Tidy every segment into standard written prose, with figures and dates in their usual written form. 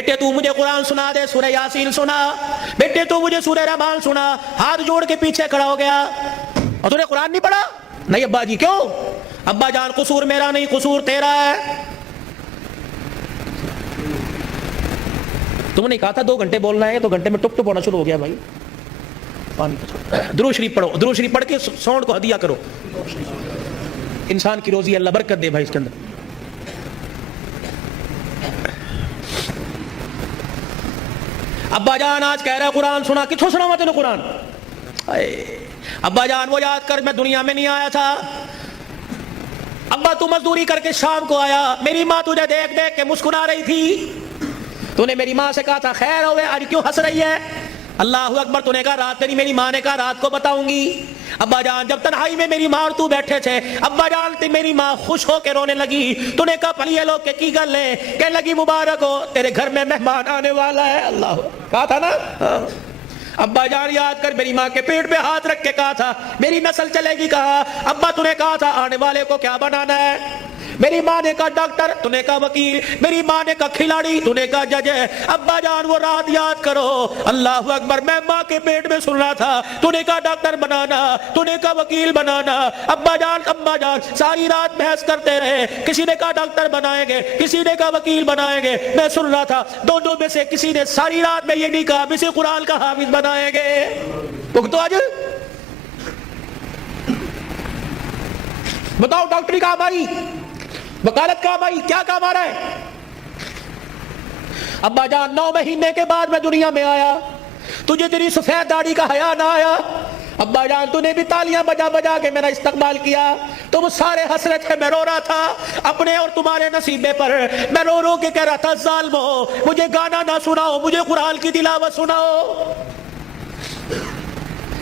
بیٹے تو مجھے قرآن سنا دے، سورہ یاسین سنا، بیٹے تو مجھے سورہ رحمان سنا، ہاتھ جوڑ کے پیچھے کھڑا ہو گیا، اور تو نے قرآن نہیں پڑھا؟ نہیں ابا جی. کیوں؟ ابا جان قصور میرا نہیں، قصور تیرا ہے. تم نے کہا تھا 2 گھنٹے بولنا ہے، 2 گھنٹے میں ٹپ ٹپ ہونا شروع ہو گیا بھائی. درود شریف پڑھو، درود شریف پڑھ کے ساؤنڈ کو ہدیہ کرو. انسان کی روزی اللہ برکت دے بھائی اس کے اندر. ابا جان آج کہہ رہا ہے قرآن سنا، کتوں سنا ہوا تینے قرآن؟ ابا جان وہ یاد کر میں دنیا میں نہیں آیا تھا. ابا تو مزدوری کر کے شام کو آیا، میری ماں تجھے دیکھ دیکھ کے مسکرا رہی تھی. تو نے میری ماں سے کہا تھا خیر ہوئے، آج کیوں ہنس رہی ہے؟ اللہ اکبر. تو نے کہا رات تیری میری ماں نے کہا رات کو بتاؤں گی. ابا جان جب تنہائی میں میری ماں اور تو بیٹھے تھے، ابا جان تے میری ماں خوش ہو کے رونے لگی. تو نے کہا پلیے لوگ کہ کی گل ہے؟ کہنے لگی مبارک ہو تیرے گھر میں مہمان آنے والا ہے. اللہ کہا تھا نا. ابا جان یاد کر میری ماں کے پیٹ پہ ہاتھ رکھ کے کہا تھا میری نسل چلے گی. کہا ابا تو نے کہا تھا آنے والے کو کیا بنانا ہے؟ میری ماں نے کہا ڈاکٹر، تو نے کہا وکیل، میری ماں نے کہا کھلاڑی، تو نے کہا جج. ابا جان وہ رات یاد کرو. اللہ اکبر. میں ماں کے پیٹ میں سن رہا تھا، تو نے کہا ڈاکٹر بنانا، تو نے کہا وکیل بنانا. ابا جان ساری رات بحث کرتے رہے. کسی نے کہا ڈاکٹر بنائیں گے، کسی نے کہا وکیل بنائیں گے. میں سن رہا تھا دونوں میں سے کسی نے ساری رات میں یہ نہیں کہا اسے قرآن کا حافظ بنائیں گے. تو آج بتاؤ ڈاکٹری کام آئی، وکالت کام آئی، کیا کام آ رہا ہے؟ ابا جان 9 مہینے کے بعد میں دنیا میں آیا، تجھے تیری سفید داڑھی کا حیا نہ آیا. ابا جان تو نے بھی تالیاں بجا بجا کے میرا استقبال کیا. تم سارے ہنس رہے تھے، میں رو رہا تھا اپنے اور تمہارے نصیبے پر. میں رو رو کے کہہ رہا تھا ظالمو مجھے گانا نہ سناؤ، مجھے قرآن کی تلاوت سناؤ.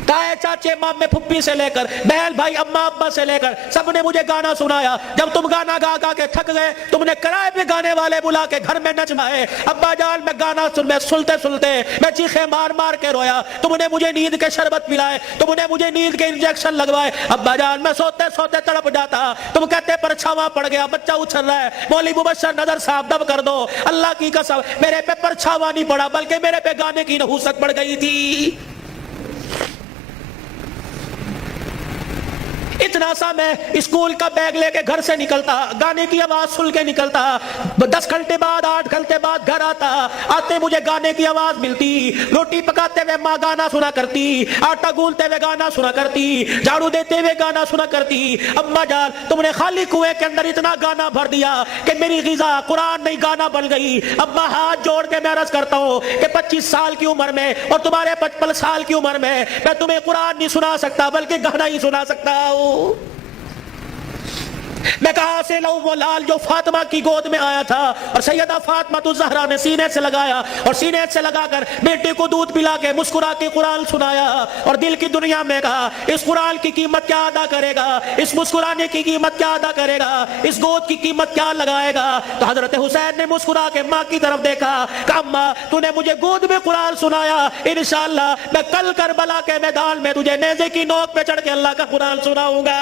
تائے چاچے مامے پھپھی سے لے کر بہن بھائی اماں ابا سے لے کر سب نے مجھے گانا سنایا. جب تم گانا گا گا کے تھک گئے، تم نے کرائے پہ گانے والے بلا کے گھر میں نچوائے. ابا جان میں گانا سنتے سنتے میں چیخے مار مار کے رویا. تم نے مجھے نیند کے شربت پلائے، تم نے مجھے نیند کے انجیکشن لگوائے. ابا جان میں سوتے سوتے تڑپ جاتا. تم کہتے پرچھاواں پڑ گیا، بچہ اچھل رہا ہے، مولوی مبشر نظر صاحب دب کر دو. اللہ کی قسم میرے پہ پرچھاواں نہیں پڑا بلکہ میرے پہ گانے کی نحوست پڑ گئی تھی. اتنا سا میں اسکول کا بیگ لے کے گھر سے نکلتا، گانے کی آواز سن کے نکلتا. 10 گھنٹے بعد 8 گھنٹے بعد گھر آتے مجھے گانے کی آواز ملتی. روٹی پکاتے ہوئے ماں گانا سنا کرتی، آٹا گولتے ہوئے گانا سنا کرتی، جھاڑو دیتے ہوئے گانا سنا کرتی. اما جان تم نے خالی کنویں کے اندر اتنا گانا بھر دیا کہ میری غذا قرآن نہیں گانا بن گئی. ابا ہاتھ جوڑ کے میں عرض کرتا ہوں کہ 25 سال کی عمر میں اور تمہارے 55 سال کی عمر میں تمہیں قرآن نہیں سنا سکتا بلکہ گانا ہی سنا سکتا ہوں. میں کہاں سے لاؤں وہ لال جو فاطمہ کی گود میں آیا تھا اور سیدہ فاطمہ الزہرا نے سینے سے لگایا اور سینے سے لگا کر بیٹے کو دودھ پلا کے مسکرا کے قرآن سنایا اور دل کی دنیا میں کہا اس قرآن کی قیمت کیا ادا کرے گا، اس مسکرانے کی قیمت کیا ادا کرے گا، اس گود کی قیمت کیا لگائے گا. تو حضرت حسین نے مسکرا کے ماں کی طرف دیکھا کہ اماں تو نے مجھے گود میں قرآن سنایا، انشاءاللہ میں کل کربلا کے میدان میں تجھے نیزے کی نوک پہ چڑھ کے اللہ کا قرآن سناؤں گا.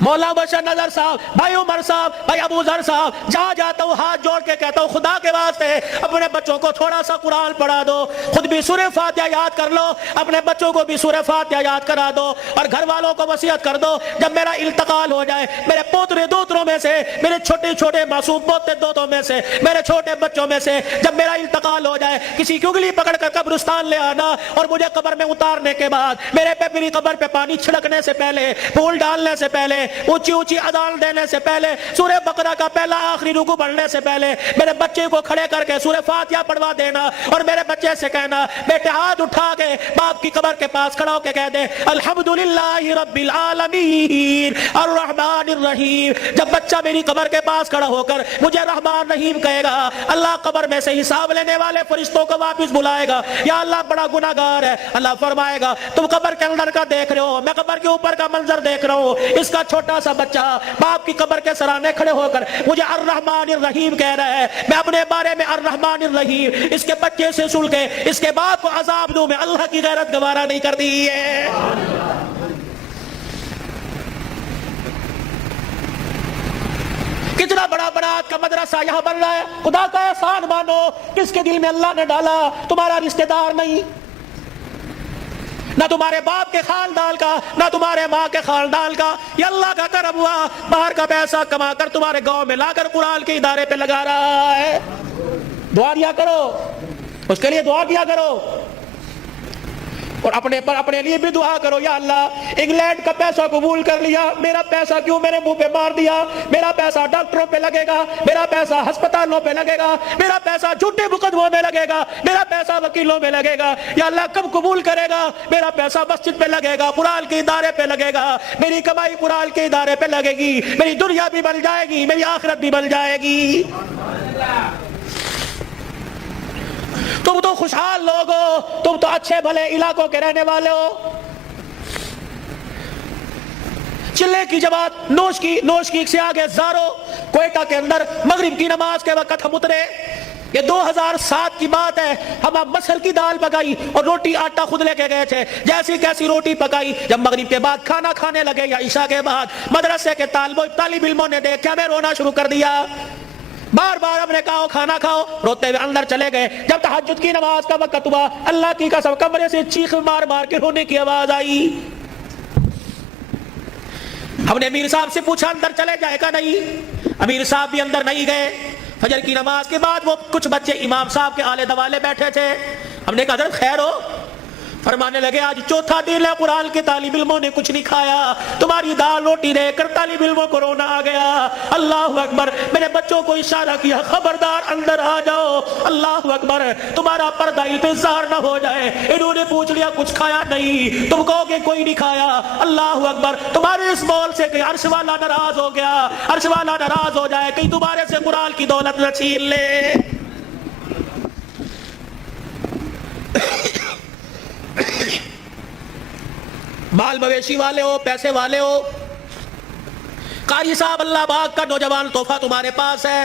مولا بشر نظر صاحب، بھائی عمر صاحب، بھائی ابو ذر صاحب، جہاں جاتا ہوں ہاتھ جوڑ کے کہتا ہوں خدا کے واسطے اپنے بچوں کو تھوڑا سا قرآن پڑھا دو. خود بھی سورہ فاتحہ یاد کر لو، اپنے بچوں کو بھی سورہ فاتحہ یاد کرا دو اور گھر والوں کو وصیت کر دو جب میرا انتقال ہو جائے میرے پوترے دوتروں میں سے، میرے چھوٹے چھوٹے معصوم پوتے دوتوں میں سے، میرے چھوٹے بچوں میں سے جب میرا انتقال ہو جائے کسی کی انگلی پکڑ کر قبرستان لے آنا اور مجھے قبر میں اتارنے کے بعد میرے پہ میری قبر پہ پانی چھڑکنے سے پہلے، پھول ڈالنے سے پہلے، اونچی اونچی اذان دینے سے پہلے، سورہ بقرہ کا پہلا آخری رکوع پڑھنے سے پہلے میرے بچے کو کھڑے کر کے سورہ فاتحہ پڑھوا دینا اور میرے بچے سے کہنا بیٹے ہاتھ اٹھا کے باپ کی قبر کے پاس کھڑا ہو کے کہہ دے الحمدللہ رب العالمین الرحمن الرحیم. جب بچہ میری قبر کے پاس کھڑا ہو کر مجھے رحمان رحیم کہے گا، اللہ قبر میں سے حساب لینے والے فرشتوں کو واپس بلائے گا. یا اللہ بڑا گناہگار ہے، اللہ فرمائے گا تم قبر کے اندر کا دیکھ رہے ہو، میں قبر کے اوپر کا منظر دیکھ رہا ہوں. اس کا چھوٹا سا بچہ باپ کی قبر کے سرانے کھڑے ہو کر مجھے الرحمن الرحیم کہہ رہا ہے. میں اپنے بارے میں الرحمن الرحیم اس کے بچے سے سن کے اس کے باپ کو عذاب دوں، میں اللہ کی غیرت گوارا نہیں کرتی ہے. کتنا بڑا برات کا مدرسہ یہاں بن رہا ہے. خدا کا احسان مانو, کس کے دل میں اللہ نے ڈالا؟ تمہارا رشتہ دار نہیں, نہ تمہارے باپ کے خاندان کا, نہ تمہارے ماں کے خاندان کا. یہ اللہ کا کرم ہوا, باہر کا پیسہ کما کر تمہارے گاؤں میں لا کر قرآن کے ادارے پہ لگا رہا ہے. دعا دیا کرو, اس کے لیے دعا کیا کرو, اور اپنے لیے بھی دعا کرو. یا اللہ, انگلینڈ کا پیسہ قبول کر لیا, میرا پیسہ کیوں میرے منہ پہ مار دیا؟ میرا پیسہ ڈاکٹروں پہ لگے گا, میرا پیسہ ہسپتالوں پہ لگے گا, میرا پیسہ جھوٹے مقدموں میں لگے گا, میرا پیسہ وکیلوں میں لگے گا. یا اللہ, کب قبول کرے گا؟ میرا پیسہ مسجد پہ لگے گا, قرآن کے ادارے پہ لگے گا, میری کمائی قرآن کے ادارے پہ لگے گی, میری دنیا بھی بن جائے گی, میری آخرت بھی بن جائے گی. تم تو خوشحال لوگ ہو, تم تو اچھے بھلے علاقوں کے رہنے والے ہو. چلے کی جماعت نوش کی سے آگے زارو, کوئٹہ کے اندر مغرب کی نماز کے وقت ہم اترے. یہ 2007 کی بات ہے. ہم مسر کی دال پکائی اور روٹی آٹا خود لے کے گئے تھے. جیسی کیسی روٹی پکائی, جب مغرب کے بعد کھانا کھانے لگے یا عشاء کے بعد, مدرسے کے طالب علموں نے دیکھ کے ہمیں رونا شروع کر دیا. بار بار ہم نے کہا کھانا کھاؤ, روتے ہوئے اندر چلے گئے. جب تہجد کی نماز کا وقت ہوا, اللہ کی قسم کمرے سے چیخ مار مار کے رونے کی آواز آئی. ہم نے امیر صاحب سے پوچھا اندر چلے جائے گا نہیں؟ امیر صاحب بھی اندر نہیں گئے. فجر کی نماز کے بعد وہ کچھ بچے امام صاحب کے آلے دوالے بیٹھے تھے. ہم نے کہا حضرت خیر ہو؟ فرمانے لگے آج چوتھا دن ہے قرآن کے طالب علموں نے کچھ نہیں کھایا, تمہاری دال روٹی دیکھ کر طالب علموں کو رونا آ گیا. اللہ اکبر. میرے بچوں کو اشارہ کیا, خبردار اندر آ جاؤ. اللہ اکبر. تمہارا پردہ انتظار نہ ہو جائے. انہوں نے پوچھ لیا کچھ کھایا نہیں, تم کہو کہ کوئی نہیں کھایا. اللہ اکبر. تمہارے اس بول سے کہ عرش والا ناراض ہو گیا, عرش والا ناراض ہو جائے, کہیں تمہارے سے قرآن کی دولت نہ چھین لے. مال مویشی والے ہو, پیسے والے ہو, قاری صاحب اللہ باغ کا نوجوان تحفہ تمہارے پاس ہے.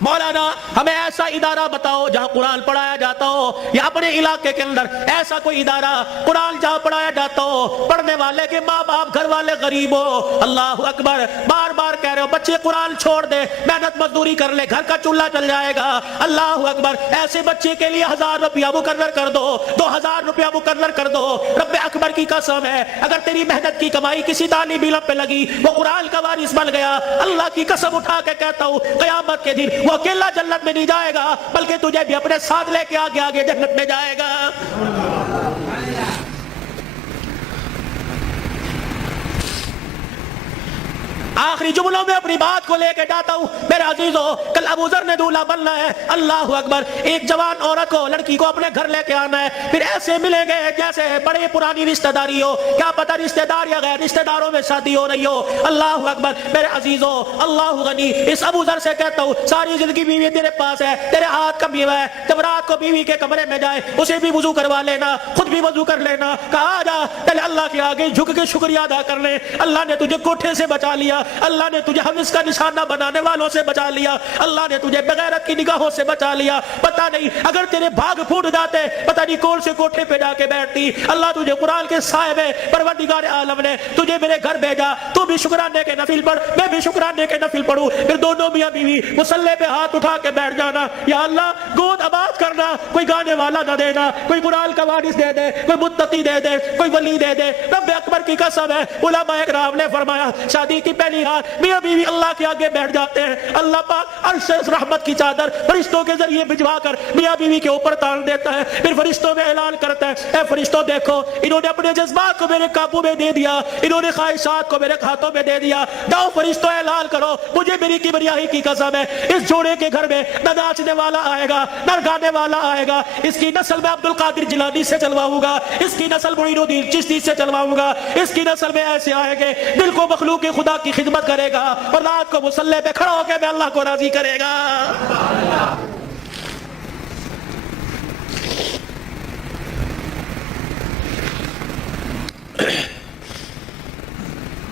مولانا ہمیں ایسا ادارہ بتاؤ جہاں قرآن پڑھایا جاتا ہو, یا اپنے علاقے کے اندر ایسا کوئی ادارہ قرآن جہاں پڑھایا جاتا ہو, پڑھنے والے کے ماں باپ گھر والے غریب ہو. اللہ اکبر. بار بار کہہ رہے ہو بچے قرآن چھوڑ دے, محنت مزدوری کر لے, گھر کا چولہا چل جائے گا. اللہ اکبر. ایسے بچے کے لیے 1000 روپیہ مقرر کر دو, 2000 روپیہ مقرر کر دو. رب اکبر کی قسم ہے, اگر تیری محنت کی کمائی کسی طالب علم پہ لگی, وہ قرآن کا وارث بن گیا, اللہ کی قسم اٹھا کے کہتا ہوں قیامت کے دن وہ اکیلا جنت میں نہیں جائے گا, بلکہ تجھے بھی اپنے ساتھ لے کے آگے آگے جنت میں جائے گا. آخری جملوں میں اپنی بات کو لے کے جاتا ہوں. میرے عزیزو, کل ابو ذر نے دولہا بننا ہے. اللہ اکبر. ایک جوان عورت کو, لڑکی کو اپنے گھر لے کے آنا ہے, پھر ایسے ملیں گے جیسے بڑے پرانی رشتہ داری ہو. کیا پتہ رشتہ دار یا غیر رشتہ داروں میں شادی ہو رہی ہو. اللہ اکبر. میرے عزیزو, اللہ غنی. اس ابو ذر سے کہتا ہوں ساری زندگی بیوی تیرے پاس ہے, تیرے ہاتھ کمی ہے, جب رات کو بیوی کے کمرے میں جائے اسے بھی وضو کروا لینا, خود بھی وضو کر لینا. کہا جا پہلے اللہ کے آگے جھک کے شکریہ ادا کر لے. اللہ نے تجھے کوٹھے سے بچا لیا, اللہ نے تجھے حفظ کا نشانہ بنانے والوں سے بچا لیا, اللہ نے تجھے بغیرت کی نگاہوں سے بچا لیا. پتہ نہیں اگر تیرے بھاگ پھوٹ جاتے, پتہ نہیں کون سے کوٹھے پہ جا کے بیٹھتی. اللہ تجھے قرآن کے سائے میں پروردگار عالم نے تجھے میرے گھر بھیجا. تو بھی شکرانے کے نفل پڑھ, میں بھی شکرانے کے نفل پڑھوں. پھر دونوں میاں بیوی مصلی پہ ہاتھ اٹھا کے بیٹھ جانا. یا اللہ گود آباد کرنا, کوئی گانے والا نہ دینا, کوئی قرآن کا وارث دے دے, کوئی متقی دے دے, کوئی ولی دے دے. رب اکبر کی قسم ہے, علماء کرام نے فرمایا شادی کی پہلی رات میاں بیوی اللہ کے آگے بیٹھ جاتے ہیں. اللہ پاک عرش رحمت کی چادر فرشتوں کے ذریعے بھجوا کر میاں بیوی کے اوپر تان دیتا ہے. پھر فرشتوں میں اعلان کرتا ہے, اے فرشتوں دیکھو انہوں نے اپنے جذبات کو میرے قابو میں دے دیا, انہوں نے خواہشات کو میرے ہاتھوں میں دے دیا. جاؤ فرشتوں اعلان کرو, مجھے میری کبریائی کی قسم ہے اس جوڑے کے گھر میں نہ ناچنے والا آئے گا نہ گانے والا آئے گا. اس کی نسل میں عبد القادر جیلانی سے چلواؤں گا, اس کی نسل معین الدین چشتی سے چلواؤں گا, اس کی نسل میں ایسے آئے گے دل کو مخلوق خدا کی خدمت کرے گا اور رات کو مصلی پہ کھڑا ہو کے میں اللہ کو راضی کرے گا.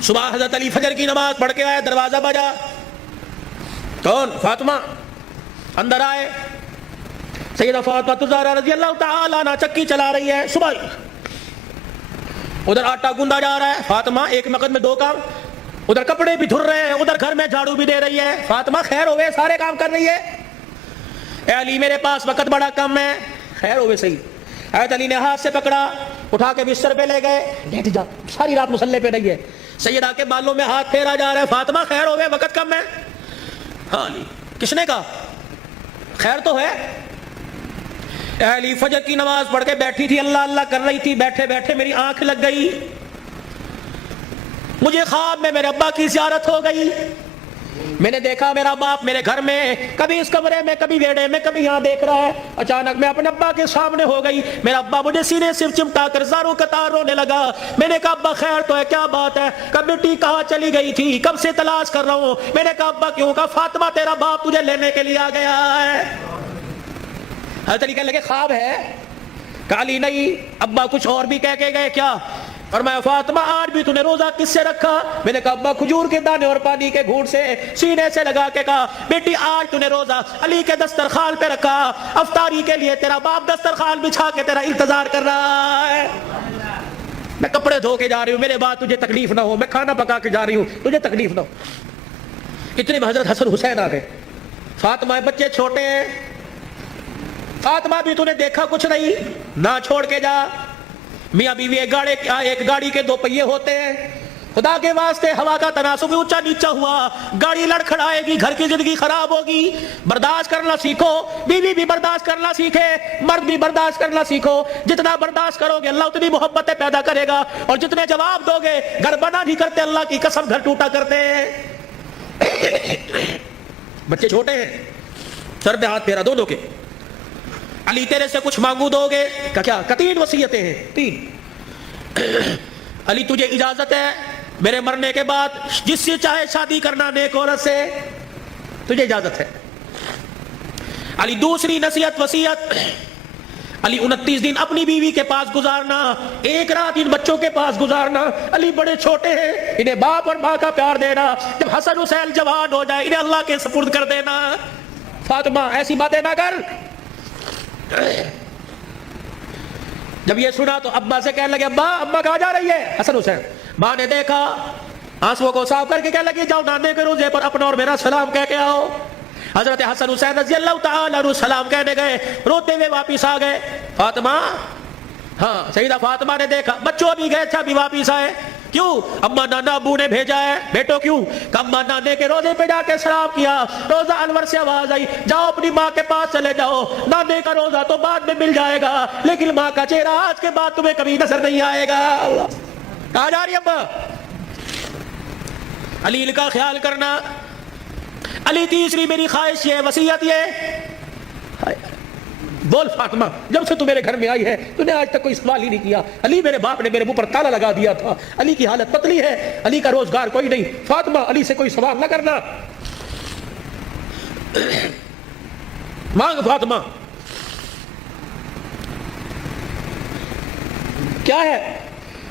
صبح حضرت علی فجر کی نماز پڑھ کے آئے, دروازہ بجا, کون؟ فاطمہ. اندر آئے, سیدہ فاطمہ الزہرا رضی اللہ تعالی عنہا چکی چلا رہی ہے. صبح ادھر آٹا گوندا جا رہا ہے. فاطمہ ایک وقت میں 2 کام, ادھر کپڑے بھی دھل رہے ہیں، ادھر گھر میں جھاڑو بھی دے رہی ہے. فاطمہ خیر ہوئے، سارے کام کر رہی ہے. اے علی میرے پاس وقت بڑا کم ہے. خیر ہوئے صحیح. حضرت علی نے ہاتھ سے پکڑا، اٹھا کے بستر پہ لے گئے. لیٹ جا، ساری رات مسلح پہ رہی ہے. سیدہ کے بالوں میں ہاتھ پھیرا جا رہا ہے. فاطمہ خیر ہوئے، وقت کم ہے. ہاں علی. کس نے کہا؟ خیر تو ہے. اے علی فجر کی نماز پڑھ کے بیٹھی تھی، اللہ اللہ کر رہی تھی، بیٹھے بیٹھے میری آنکھ لگ گئی. مجھے خواب میں میرے ابا کی زیارت ہو گئی. میں نے دیکھا میرا باپ میرے گھر میں، کبھی اس کمرے میں، کبھی ویڑے میں، کبھی یہاں دیکھ رہا ہے. اچانک میں اپنے ابا کے سامنے ہو گئی. میرا ابا مجھے سینے سے چمٹا کر زاروں قطار رونے لگا. میں نے کہا ابا خیر تو ہے، کیا بات ہے؟ کب بیٹی کہاں چلی گئی تھی؟ کب سے تلاش کر رہا ہوں. میں نے کہا ابا کیوں؟ کہا فاطمہ تیرا باپ تجھے لینے کے لیے آ گیا ہے. حضرت علی کہنے لگے خواب ہے؟ کہا علی نہیں، ابا کچھ اور بھی کہہ کے گئے. کیا؟ فرمایا فاطمہ آج بھی تو نے روزہ کس سے رکھا؟ میں نے کہا ابا کھجور کے دانے اور پانی کے گھونٹ سے. سینے سے لگا کے کہا بیٹی آج تو نے روزہ علی کے دسترخوان پہ رکھا. افطاری کے لیے تیرا باپ دسترخوان بچھا کے تیرا انتظار کر رہا ہے. میں کپڑے دھو کے جا رہی ہوں، میرے بعد تجھے تکلیف نہ ہو. میں کھانا پکا کے جا رہی ہوں، تجھے تکلیف نہ ہو. اتنے میں حضرت حسن حسین آ گئے. فاطمہ بچے چھوٹے ہیں. فاطمہ بھی تو نے دیکھا کچھ نہیں، نہ چھوڑ کے جا. میاں بیوی ایک گاڑی کے دو پہیے ہوتے ہیں. خدا کے واسطے ہوا کا تناسب اونچا نیچا ہوا، گاڑی لڑکھڑائے گی، گھر کی زندگی خراب ہوگی. برداشت کرنا سیکھو. بیوی بھی برداشت کرنا سیکھے، مرد بھی برداشت کرنا سیکھو. جتنا برداشت کرو گے اللہ اتنی محبتیں پیدا کرے گا، اور جتنے جواب دو گے گھر بنا نہیں کرتے، اللہ کی قسم گھر ٹوٹا کرتے ہیں. بچے چھوٹے ہیں. سر پہ ہاتھ پھیرا دونوں کے. علی تیرے سے کچھ مانگو دو گے؟ کیا؟ 3 وصیتیں ہیں. 3. علی تجھے اجازت ہے میرے مرنے کے بعد جس سے چاہے شادی کرنا نیک عورت سے، تجھے اجازت ہے. علی دوسری نصیحت وصیت، علی 29 دن اپنی بیوی کے پاس گزارنا، 1 رات ان بچوں کے پاس گزارنا. علی بڑے چھوٹے ہیں، انہیں باپ اور ماں کا پیار دینا. جب حسن حسین جوان ہو جائے انہیں اللہ کے سپرد کر دینا. فاطمہ ایسی باتیں نہ کر. جب یہ سنا تو ابا سے کہنے لگے ابا اما کہاں جا رہی ہے؟ حسن حسین. ماں نے دیکھا، آنسوؤں کو صاف کر کے کہنے لگی جاؤ نانے کے روزے پر اپنا اور میرا سلام کہہ کے آؤ. حضرت حسن حسین رضی اللہ تعالی عنہ سلام کہنے گئے، روتے ہوئے واپس آ گئے. فاطمہ، ہاں سیدہ فاطمہ نے دیکھا بچوں بھی گئے، اچھا بھی واپس آئے. کیوں؟ اما نانا ابو نے بھیجا ہے. بیٹو کیوں؟ کہ اما نانے کے روزے پہ جا کے سلام کیا. روزہ انور سے آواز آئی جاؤ اپنی ماں کے پاس چلے جاؤ، نانے کا روزہ تو بعد میں مل جائے گا، لیکن ماں کا چہرہ آج کے بعد تمہیں کبھی نظر نہیں آئے گا. کہاں جا رہی ابا؟ علی کا خیال کرنا. علی تیسری میری خواہش یہ، وصیت یہ. بول فاطمہ، جب سے تو میرے گھر میں آئی ہے تو نے آج تک کوئی سوال ہی نہیں کیا. علی میرے باپ نے میرے منہ پر تالا لگا دیا تھا. علی کی حالت پتلی ہے، علی کا روزگار کوئی نہیں. فاطمہ علی سے کوئی سوال نہ کرنا. مانگ فاطمہ. کیا ہے؟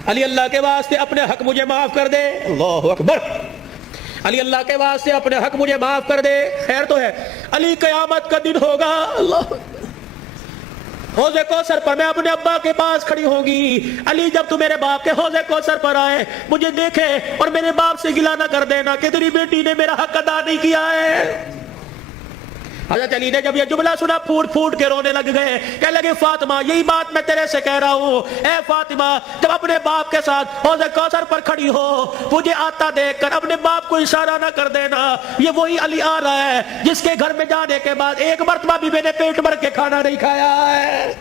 علی اللہ کے واسطے اپنے حق مجھے معاف کر دے. اللہ اکبر. علی اللہ کے واسطے اپنے حق مجھے معاف کر دے. خیر تو ہے. علی قیامت کا دن ہوگا، اللہ حوض کوثر پر میں اپنے ابا کے پاس کھڑی ہوں گی. علی جب تو میرے باپ کے حوض کوثر پر آئے مجھے دیکھے اور میرے باپ سے گلہ نہ کر دینا کہ تیری بیٹی نے میرا حق ادا نہیں کیا ہے. حضرت علی نے جب یہ جملہ سنا پھوٹ پھوٹ کے رونے لگ گئے. کہنے لگے فاطمہ یہی بات میں تیرے سے کہہ رہا ہوں. اے فاطمہ جب اپنے باپ کے ساتھ حوض کوثر پر کھڑی ہو مجھے آتا دیکھ کر اپنے باپ کو اشارہ نہ کر دینا. یہ وہی علی آ رہا ہے جس کے گھر میں جانے کے بعد ایک مرتبہ بھی میں نے پیٹ بھر کے کھانا نہیں کھایا ہے.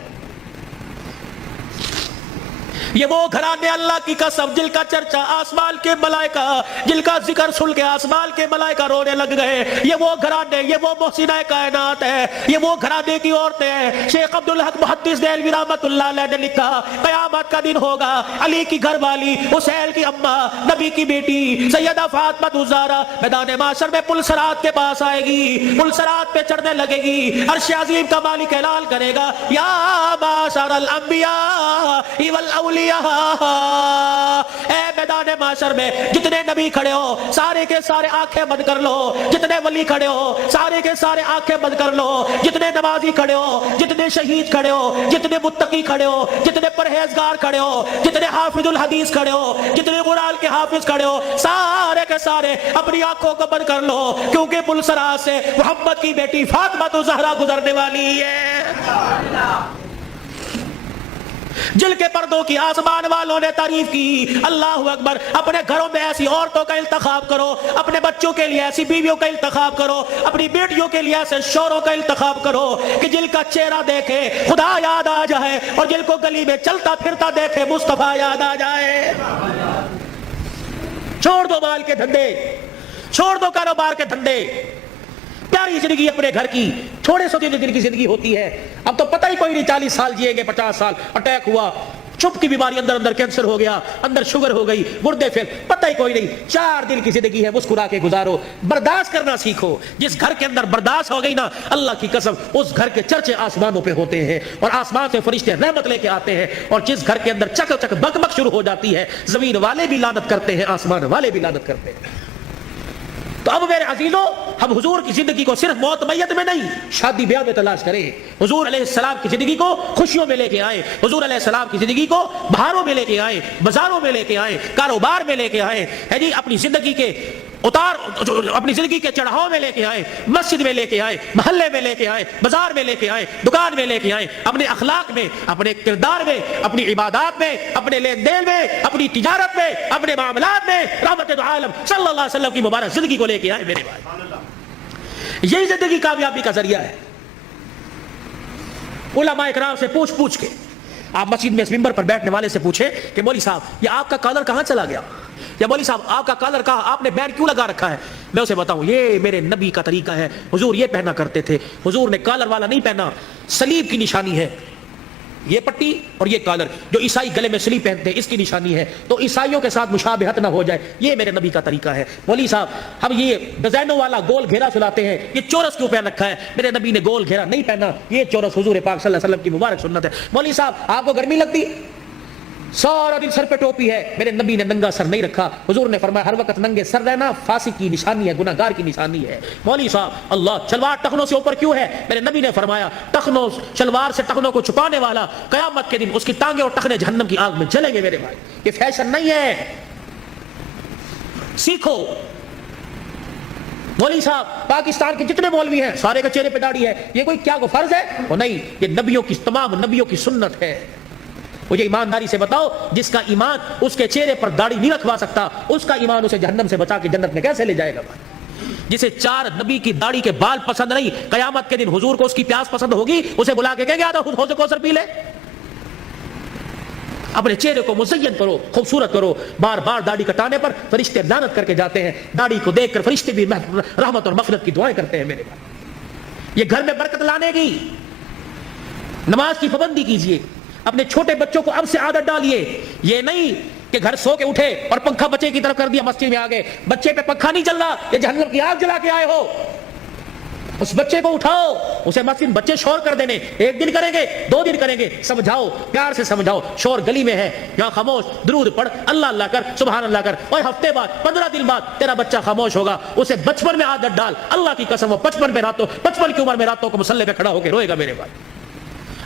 یہ وہ گھرانے اللہ کی قسم جن کا چرچا آسمان کے ملائکہ، جن کا ذکر سن کے آسمان کے ملائکہ رونے لگ گئے. یہ وہ گھرانے، یہ وہ محسنہ کائنات ہے، یہ وہ گھرانے کی عورتیں ہیں. شیخ عبدالحق محدث دہلوی رحمۃ اللہ علیہ نے لکھا قیامت کا دن ہوگا، علی کی گھر والی حسین کی اماں نبی کی بیٹی سیدہ فاطمہ الزہرا میدان محشر میں پل صراط کے پاس آئے گی، پل صراط پہ چڑھنے لگے گی. عرش عظیم کا مالک اعلان کرے گا یا معشر الانبیاء والاولیاء اے میدان معاشر میں جتنے نبی کھڑے ہو سارے کے سارے آنکھیں بند کر لو، جتنے ولی کھڑے ہو سارے کے سارے آنکھیں بند کر لو، جتنے نمازی کھڑے ہو، جتنے شہید کھڑے ہو، جتنے متقی کھڑے ہو، جتنے پرہیزگار کھڑے ہو، جتنے حافظ الحدیث کھڑے ہو، جتنے قرآن کے حافظ کھڑے ہو، سارے کے سارے اپنی آنکھوں کو بند کر لو، کیونکہ پلسرا سے محمد کی بیٹی فاطمہ زہرا گزرنے والی ہے، جن کے پردوں کی آسمان والوں نے تعریف کی۔ اللہ اکبر۔ اپنے گھروں میں ایسی عورتوں کا انتخاب کرو، اپنے بچوں کے لیے ایسی بیویوں کا انتخاب کرو، اپنی بیٹیوں کے لیے ایسے شوہروں کا انتخاب کرو کہ جن کا چہرہ دیکھے خدا یاد آ جائے، اور جن کو گلی میں چلتا پھرتا دیکھے مصطفیٰ یاد آ جائے۔ چھوڑ دو مال کے دھندے، چھوڑ دو کاروبار کے دھندے، پیاری زندگی اپنے گھر کی، تھوڑے سو دن کی زندگی ہوتی ہے، اب تو پتہ ہی کوئی نہیں 40 سال جیے گے، 50 سال، اٹیک ہوا، چپ کی بیماری، اندر کینسر ہو گیا، اندر شوگر ہو گئی، گردے فیل، پتہ ہی کوئی نہیں، 4 دن کی زندگی ہے، مسکرا کے گزارو، برداشت کرنا سیکھو۔ جس گھر کے اندر برداشت ہو گئی نا، اللہ کی قسم اس گھر کے چرچے آسمانوں پہ ہوتے ہیں، اور آسمان سے فرشتے رحمت لے کے آتے ہیں، اور جس گھر کے اندر چک چک بک بک شروع ہو جاتی ہے، زمین والے بھی لعنت کرتے ہیں، آسمان والے بھی لعنت کرتے ہیں۔ تو اب میرے عزیزوں، ہم حضور کی زندگی کو صرف موت میت میں نہیں، شادی بیاہ میں تلاش کریں۔ حضور علیہ السلام کی زندگی کو خوشیوں میں لے کے آئے، حضور علیہ السلام کی زندگی کو بہاروں میں لے کے آئے، بازاروں میں لے کے آئے، کاروبار میں لے کے آئے، ہے جی، اپنی زندگی کے اپنی زندگی کے چڑھاؤ میں لے کے آئے، مسجد میں لے کے آئے، محلے میں لے کے آئے، بازار میں لے کے آئے، دکان میں لے کے آئے، اپنے اخلاق میں، اپنے کردار میں، اپنی عبادات میں، اپنے لین دین میں، اپنی تجارت میں، اپنے معاملات میں رحمت عالم صلی اللہ علیہ وسلم کی مبارک زندگی کو لے کے آئے میرے بھائی۔ یہی زندگی کامیابی کا ذریعہ ہے۔ علماء اکرام سے پوچھ کے آپ مسجد میں اس منبر پر بیٹھنے والے سے پوچھیں کہ مولوی صاحب یہ آپ کا کالر کہاں چلا گیا، یا مولوی صاحب آپ کا کالر کہاں، آپ نے بینڈ کیوں لگا رکھا ہے؟ میں اسے بتاؤں یہ میرے نبی کا طریقہ ہے، حضور یہ پہنا کرتے تھے، حضور نے کالر والا نہیں پہنا، صلیب کی نشانی ہے یہ پٹی اور یہ کالر، جو عیسائی گلے میں صلیب پہنتے ہیں اس کی نشانی ہے، تو عیسائیوں کے ساتھ مشابہت نہ ہو جائے، یہ میرے نبی کا طریقہ ہے۔ مولوی صاحب ہم یہ ڈیزائنوں والا گول گھیرا سلاتے ہیں، یہ چورس کیوں پہن رکھا ہے؟ میرے نبی نے گول گھیرا نہیں پہنا، یہ چورس حضور پاک صلی اللہ علیہ وسلم کی مبارک سنت ہے۔ مولوی صاحب آپ کو گرمی لگتی، سارا دن سر پہ ٹوپی ہے، میرے نبی نے ننگا سر نہیں رکھا، حضور نے فرمایا ہر وقت ننگے سر رہنا فاسق کی نشانی ہے، گناہگار کی نشانی ہے۔ مولوی صاحب اللہ شلوار ٹخنوں سے اوپر کیوں ہے؟ میرے نبی نے فرمایا ٹخنوں شلوار سے ٹخنوں کو چھپانے والا قیامت کے دن اس کی ٹانگیں اور ٹخنے جہنم کی آگ میں جلیں گے میرے بھائی، یہ فیشن نہیں ہے، سیکھو۔ مولوی صاحب پاکستان کے جتنے مولوی ہیں سارے کے چہرے پہ داڑھی ہے، یہ کوئی کیا کو فرض ہے؟ وہ نہیں، یہ نبیوں کی تمام نبیوں کی سنت ہے۔ مجھے ایمانداری سے بتاؤ، جس کا ایمان اس کے چہرے پر داڑھی نہیں رکھوا سکتا، اس کا ایمان اسے جہنم سے بچا کے جنت میں کیسے لے جائے گا؟ جسے 4 نبی کی داڑھی کے بال پسند نہیں، قیامت کے دن حضور کو اس کی پیاس پسند ہوگی، اسے بلا کے کہیں گے آدھا حوض کوثر پی لے۔ اپنے چہرے کو مزین کرو، خوبصورت کرو۔ بار بار داڑھی کٹانے پر فرشتے لعنت کر کے جاتے ہیں، داڑھی کو دیکھ کر فرشتے بھی رحمت اور مغفرت کی دعائیں کرتے ہیں میرے بھائی۔ یہ گھر میں برکت لانے کی، نماز کی پابندی کیجیے، اپنے چھوٹے بچوں کو اب سے عادت ڈالیے، یہ نہیں کہ گھر سو کے اٹھے اور پنکھا بچے کی طرف کر دیا، مسجد میں آ گئے، بچے پہ پنکھا نہیں چل رہا، یہ جہنم کی آگ جلا کے آئے ہو۔ اس بچے کو اٹھاؤ، اسے مسجد بچے شور کر دینے، 1 دن کریں گے 2 دن کریں گے، سمجھاؤ، پیار سے سمجھاؤ، شور گلی میں ہے یہاں خاموش، درود پڑھ، اللہ اللہ کر، سبحان اللہ کر، اور ہفتے بعد 15 دن بعد تیرا بچہ خاموش ہوگا، اسے بچپن میں عادت ڈال، اللہ کی قسم وہ 55 کی عمر میں راتوں کو مصلی پہ کھڑا ہو کے روئے گا میرے بھائی۔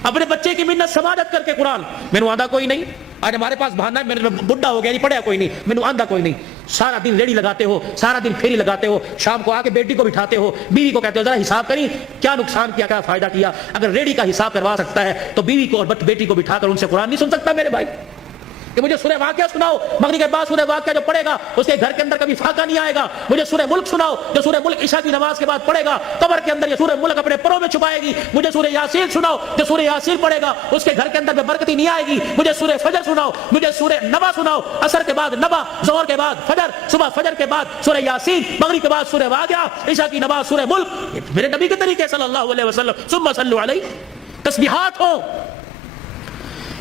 اپنے بچے کی منت سماعت کر کے قرآن، میں نے آندھا کوئی نہیں، آج ہمارے پاس بہانا ہے میرے بڈھا ہو گیا نہیں پڑھا کوئی نہیں، میں نے آندھا کوئی نہیں، سارا دن ریڑی لگاتے ہو، سارا دن پھیری لگاتے ہو، شام کو آ کے بیٹی کو بٹھاتے ہو، بیوی کو کہتے ہو ذرا حساب کری کیا نقصان کیا کیا فائدہ کیا۔ اگر ریڑی کا حساب کروا سکتا ہے تو بیوی کو اور بیٹی کو بٹھا کر ان سے قرآن نہیں سن سکتا میرے بھائی؟ کہ مجھے سورہ واقعہ سناؤ، مغرب کے بعد سورہ واقعہ جو پڑھے گا اس کے گھر کے اندر کبھی فاقہ نہیں آئے گا۔ مجھے سورہ ملک سناؤ، جو سورہ ملک عشاء کی نماز کے بعد پڑھے گا قبر کے اندر یہ سورہ ملک اپنے پروں میں چھپائے گی۔ مجھے سورہ یاسین سناؤ، جو سورہ یاسین پڑھے گا اس کے گھر کے اندر برکتی نہیں آئے گی۔ مجھے سورہ فجر سناؤ، مجھے سورہ نبا سناؤ، عصر کے بعد نبا، ظہر کے بعد فجر، صبح فجر کے بعد سورہ یاسین، مغرب کے بعد سورہ واقعہ، عشاء کی نماز سورہ ملک، میرے نبی کے طریقے صلی اللہ علیہ وسلم۔ ثم صلوا علیہ، تسبیحات ہو،